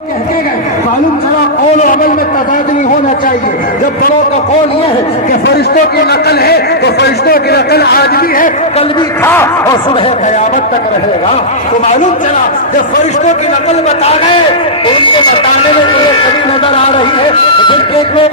کہتے گئے معلوم چلا قول و عمل میں تضاد نہیں ہونا چاہیے. جب بڑوں کا قول یہ ہے کہ فرشتوں کی نقل ہے تو فرشتوں کی نقل آج بھی ہے, کل بھی تھا اور صبح قیامت تک رہے گا. تو معلوم چلا جب فرشتوں کی نقل بتا گئے تو ان کے بتانے میں تمہیں کمی نظر آ رہی ہے. پھر دیکھ لو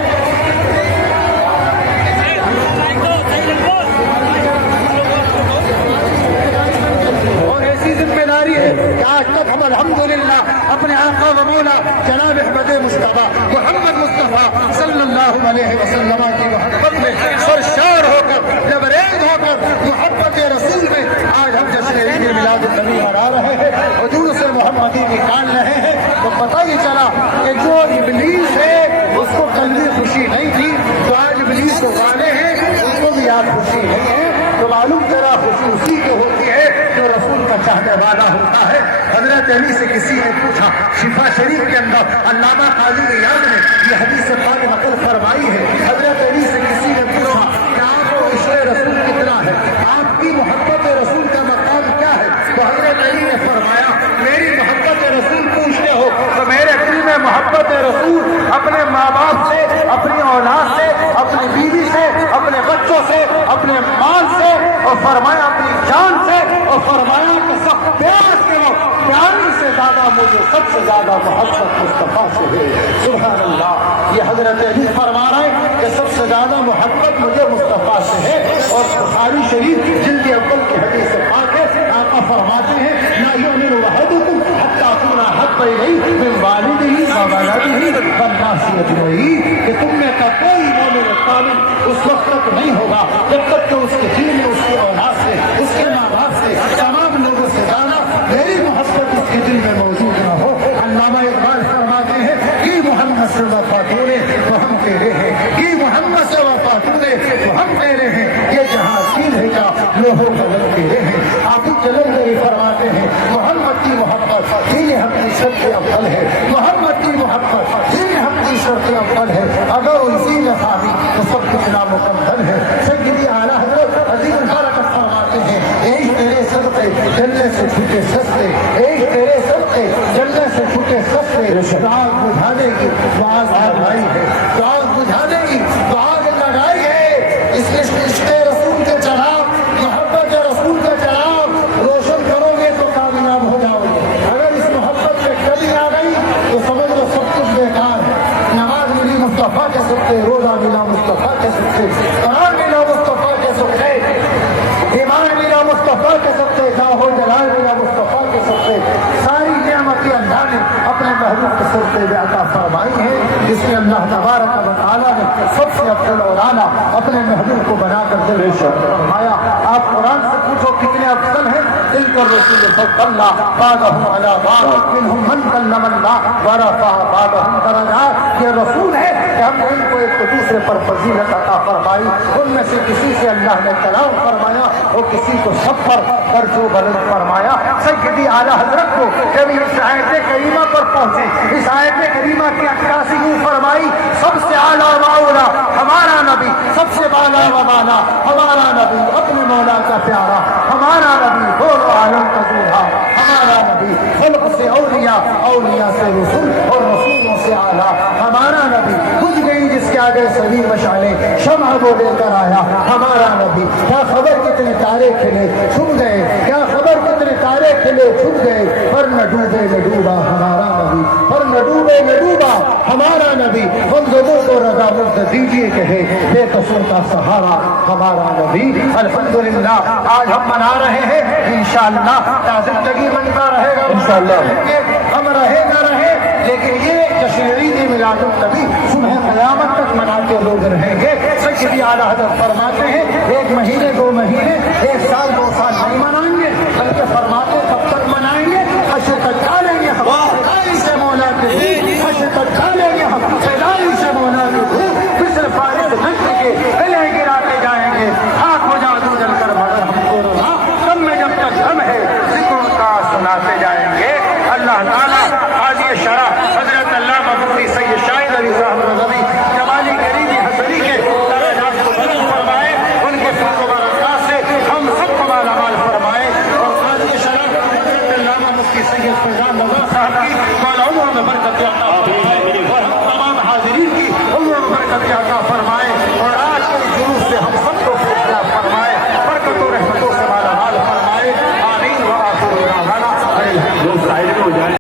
اور ایسی ذمہ داری ہے کہ آج تک ہم الحمدللہ اپنے آقا و مولا جناب احمد مصطفیٰ محمد مصطفیٰ صلی اللہ علیہ وسلم کی محبت میں سرشار ہو کر لبریز ہو کر محبت رسول میں آج ہم جشن عید میلاد النبی منا رہے ہیں, حضور سے محمدی نکال رہے ہیں. تو پتہ ہی چلا کہ جو ابلیس ہے اس کو قلبی خوشی نہیں تھی, تو آج ابلیس کو والے ہیں ان کو بھی آج خوشی نہیں ہے. تو معلوم کرا خوشی اسی کو ہوتی ہے جو رسول کا چاہنے والا ہوتا ہے. حضرت علی سے کسی نے پوچھا, شفا شریف کے اندر علامہ قاضی ایاز نے یہ حدیث پاک نقل فرمائی ہے. حضرت علی سے کسی نے پوچھا کہ آپ کو عشق رسول کتنا ہے, آپ کی محبت رسول کا مقام کیا ہے؟ تو حضرت علی نے فرمایا میری محبت رسول پوچھتے ہو تو میرے دل میں محبت رسول اپنے ماں باپ سے, اپنی اولاد سے, اپنی بیوی سے, اپنے بچوں سے, اپنے مال سے, اور فرمایا اپنی جان سے, اور فرمایا کہ سب پیار کے لوگ پیار سے زیادہ مجھے سب سے زیادہ محبت مصطفیٰ سے ہے. سبحان اللہ. یہ حضرت علی فرما رہے ہیں کہ سب سے زیادہ محبت مجھے مصطفیٰ سے ہے. اور بخاری شریف جلد اول کی حدیث سے پاک ہے, آقا فرماتے ہیں لا یؤمن احدکم حتی اکون احب الیہ من والدہ وولدہ والناس اجمعین, کہ تم میں کا کوئی مومن کامل اس وقت تک نہیں ہوگا جب تک کہ اس کے دین میں, اس کی اولاد سے, اس کے ماں باپ سے, تمام لوگوں سے زیادہ میری محبت اس کے دل میں موجود نہ ہو. علامہ اقبال فرماتے ہیں کہ محمد سے وفا توڑے تو ہم تیرے ہیں, کہ محمد سے وفا توڑے تو ہم تیرے ہیں, یہ جہاں سین ہے کیا لوہو قدر تیرے ہیں. آپ جلندری فرماتے ہیں محمد کی محبت دین حق کی شرط افضل ہے, محمد کی محبت دین حق کی شرط افضل ہے, اگر اسی میں خامی تو سب کچھ نامکمل ہے. سیدی اعلیٰ حضرت عظیم البرکت فرماتے ہیں ایک تیرے صدقے جلنے سے چھوٹے سستے, ایک تیرے صدقے جلنے سے چھوٹے سستے, آگ بجھانے کی آگ لگائی ہے, آگ بجھانے کی آگ لگائی ہے. اس عشق رسول کے چراغ, محبت رسول کا چراغ روشن کرو گے تو کامیاب ہو جاؤ گے. اگر اس محبت میں کمی آ گئی تو سمجھ لو سب کچھ بیکار ہے. نماز ملی مصطفیٰ کے صدقے, روزہ ملا مصطفیٰ کے صدقے, قرآن ملا مصطفیٰ کے صدقے, ایمان ملا مصطفیٰ کے صدقے, جاہ و جلال ملا مصطفیٰ کے صدقے. ساری نعمتیں اللہ نے اپنے محبوب کے صدقے میں عطا فرمائی ہیں, جس میں اللہ تبارک و تعالیٰ نے سب سے افضل اور اعلیٰ اپنے محبوب کو بنا کر دل فرمایا. آپ قرآن سے پوچھو کتنے افضل ہیں, دل کر رسول فضل اللہ بعضهم علی بعض منهم من کلم اللہ ورفع بعضهم درجات. یہ رسول ہے کہ ہم نے ان کو ایک دوسرے پر فضیلت عطا فرمائی. ان میں سے کسی سے اللہ نے کلام فرمایا اور کسی کو سب پر درجو بلند فرمایا. سیدی اعلیٰ حضرت کو جب اس آیت کریمہ پر پہنچے, اس آیت کریمہ کی عکاسی یوں فرمائی سب سے اعلیٰ و اولیٰ ہمارا نبی, سب سے بالا و بالا ہمارا نبی, اپنے مولا کا پیارا ہمارا نبی, دونوں عالم کا دولہا ہمارا نبی, خلق سے اولیاء, اولیاء سے رسول اور رسولوں سے اعلیٰ ہمارا نبی. بجھ گئی جس کے آگے سبھی مشعلیں شمع وہ لے کر آیا ہمارا نبی. کیا خبر کتنے تارے کھلے چھپ گئے, کیا خبر کتنے تارے کھلے چھپ گئے, پر نہ ڈوبے نہ ڈوبا ہمارا نبی, پر نہ ڈوبے نہ ڈوبا ہمارا نبی. ہم دونوں کو رضا مفت دیجیے کہے بے قصور کا سہارا ہمارا نبی. الحمدللہ آج ہم منا رہے ہیں, انشاءاللہ زندگی بنتا رہے گا, انشاءاللہ ہم رہے نہ رہے, لیکن یہ جشن عید میلاد النبی صبح قیامت تک مناتے لوگ رہیں گے. سیدی اعلیٰ حضرت فرماتے ہیں ایک مہینے, 2 مہینے, 1 سال, 2 سال